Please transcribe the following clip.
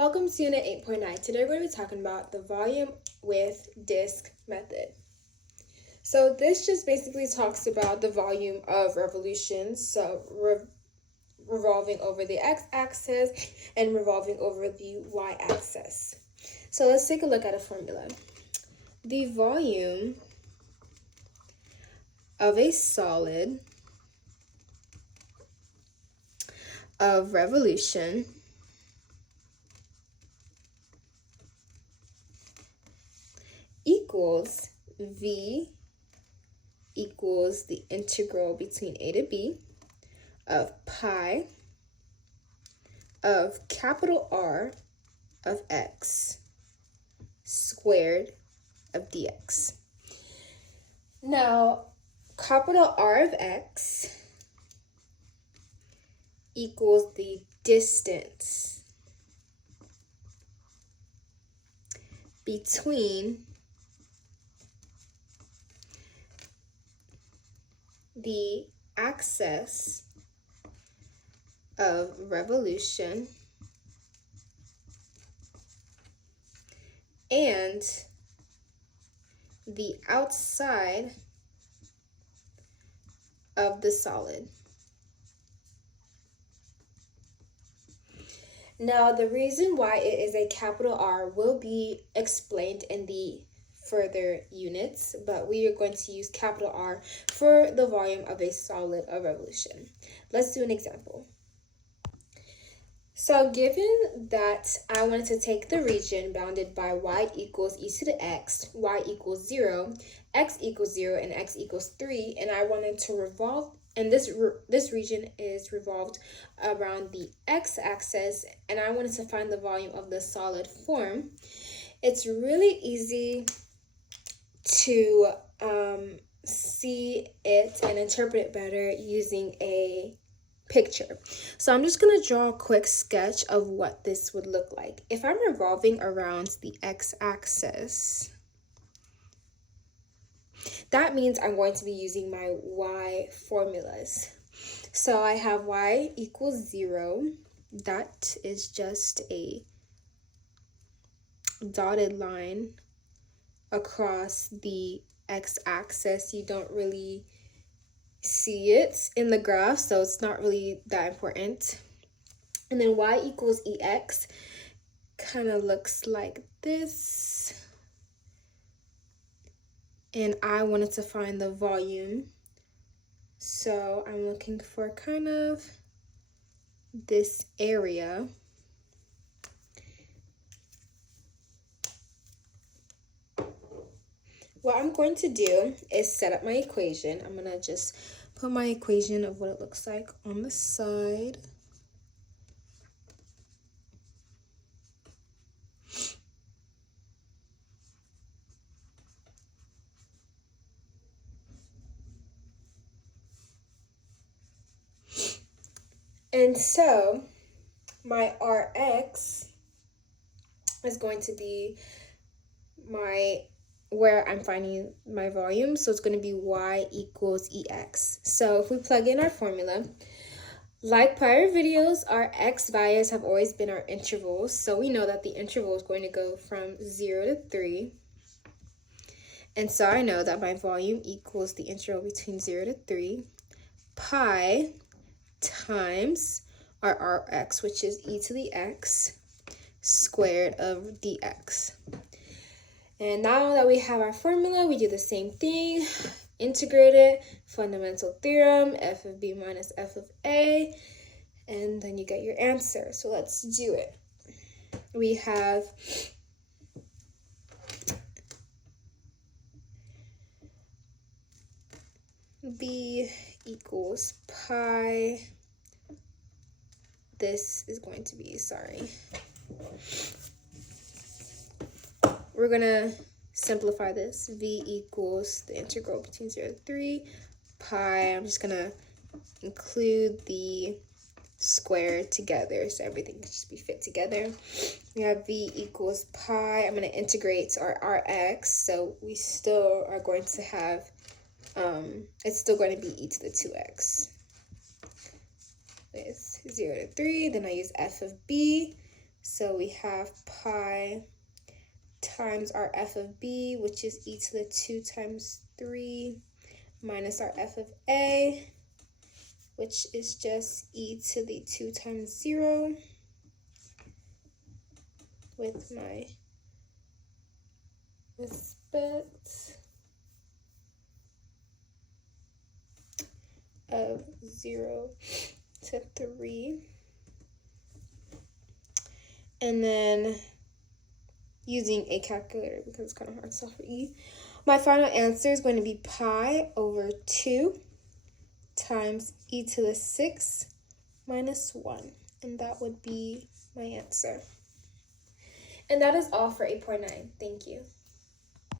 Welcome to Unit 8.9. Today we're going to be talking about the volume with disk method. So this just basically talks about the volume of revolutions, so revolving over the x-axis and revolving over the y-axis. So let's take a look at a formula. The volume of a solid of revolution equals V equals the integral between a to b of pi of capital R of x squared of dx. Now, capital R of x equals the distance between the axis of revolution and the outside of the solid. Now, the reason why it is a capital R will be explained in the further units, but we are going to use capital R for the volume of a solid of revolution. Let's do an example. So given that I wanted to take the region bounded by y equals e to the x, y equals 0, x equals 0, and x equals 3, and I wanted to revolve, and this region is revolved around the x-axis, and I wanted to find the volume of the solid form, it's really easy to see it and interpret it better using a picture. So I'm just going to draw a quick sketch of what this would look like. If I'm revolving around the x-axis, that means I'm going to be using my y formulas. So I have y equals 0. That is just a dotted line across the x-axis. You don't really see it in the graph, so it's not really that important. And then y equals ex kind of looks like this. And I wanted to find the volume, so I'm looking for kind of this area. What I'm going to do is set up my equation. I'm going to just put my equation of what it looks like on the side. And so my Rx is going to be where I'm finding my volume. So it's going to be y equals ex. So if we plug in our formula, like prior videos, our x values have always been our intervals. So we know that the interval is going to go from 0 to 3. And so I know that my volume equals the interval between 0 to 3 pi times our Rx, which is e to the x squared of dx. And now that we have our formula, we do the same thing. Integrate it, fundamental theorem, f of b minus f of a, and then you get your answer. So let's do it. We have b equals pi. This is going to be, we're going to simplify this. V equals the integral between 0 to 3 pi. I'm just going to include the square together so everything can just be fit together. We have V equals pi. I'm going to integrate our Rx, so we still are going to have, it's still going to be e to the 2x with 0 to 3. Then I use f of b, So we have pi times our f of b, which is e to the 2 times 3, minus our f of a, which is just e to the 2 times 0, with my respect of 0 to 3. And then using a calculator because it's kind of hard to solve for e. My final answer is going to be pi over 2 times e to the 6 minus 1. And that would be my answer. And that is all for 8.9. Thank you.